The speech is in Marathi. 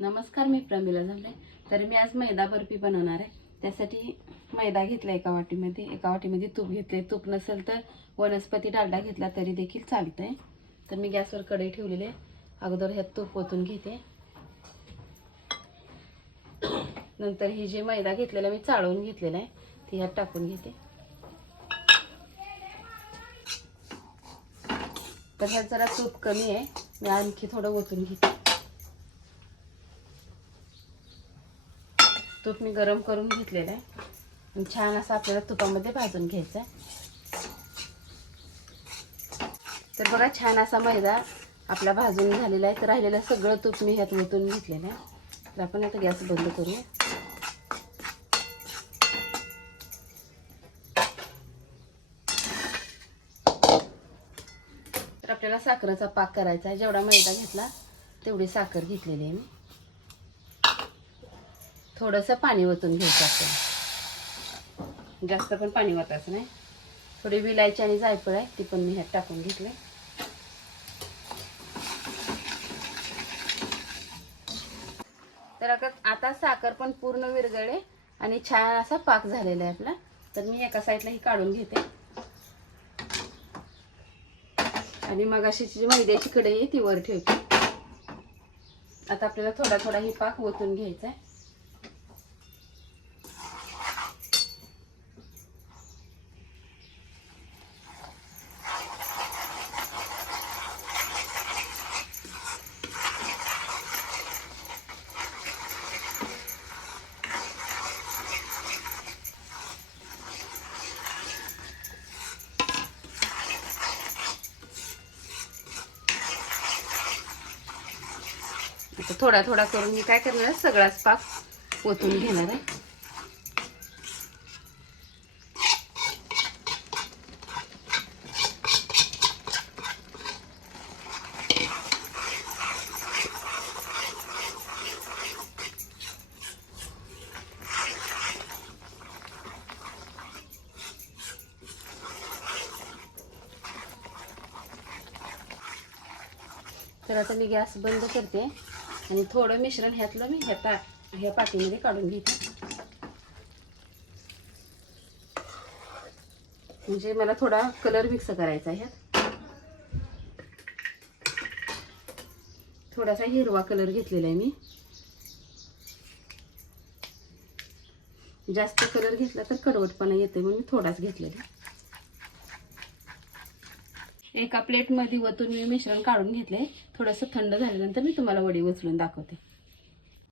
नमस्कार मी प्रमिला झाले. तर मी आज मैदा बर्फी बनवणार आहे. त्यासाठी मैदा घेतला एका वाटीमध्ये. एका वाटीमध्ये तूप घेतले तूप नसेल तर वनस्पती डालडा घेतला तरी देखील चालतंय. तर मी गॅसवर कढई ठेवलेले आहे. अगोदर ह्यात तूप ओतून घेते. नंतर ही जी मैदा घेतलेला मी चाळवून घेतलेला आहे. ती ह्यात टाकून घेते. तर ह्यात जरा तूप कमी आहे. मी आणखी थोडं ओतून घेते. तूप मी गरम करून घेतलेलं आहे. आणि छान असं आपल्याला तुपामध्ये भाजून घ्यायचं आहे. तर बघा छान असा मैदा आपला भाजून झालेला आहे. तर राहिलेलं सगळं तूप मी ह्यात ओतून घेतलेलं आहे. तर आपण आता गॅस बंद करूया. तर आपल्याला साखरेचा पाक करायचा आहे. जेवढा मैदा घेतला तेवढी साखर घेतलेली आहे मी. थोडंसं पाणी ओतून घ्यायचं आपण जास्त पण पाणी ओतायचं नाही. थोडी विलायची आणि जायफळ आहे ती पण मी ह्यात टाकून घेतले. तर आता आता साखर पण पूर्ण विरगळे आणि छान असा पाक झालेला आहे आपला. तर मी एका साईडला ही काढून घेते. आणि मग अशी जी मैद्याची कढई आहे ती वर ठेवते. आता आपल्याला थोडा थोडा ही पाक ओतून घ्यायचा आहे. आता थोडा थोडा करून मी काय करणार सगळाच पाक ओतून घेणार आहे. तर आता मी गॅस बंद करते. आणि थोडं मिश्रण ह्यातलं मी ह्या पा ह्या पाटीमध्ये काढून घेते. म्हणजे मला थोडा कलर मिक्स करायचा आहे ह्यात. थोडासा हिरवा कलर घेतलेला आहे मी. जास्त कलर घेतला तर कडवटपणा येते म्हणून मी थोडाच घेतलेला. आहे. एका प्लेटमध्ये वतून मी मिश्रण काढून घेतले थोडंसं थंड झाल्यानंतर मी तुम्हाला वडी उचलून दाखवते.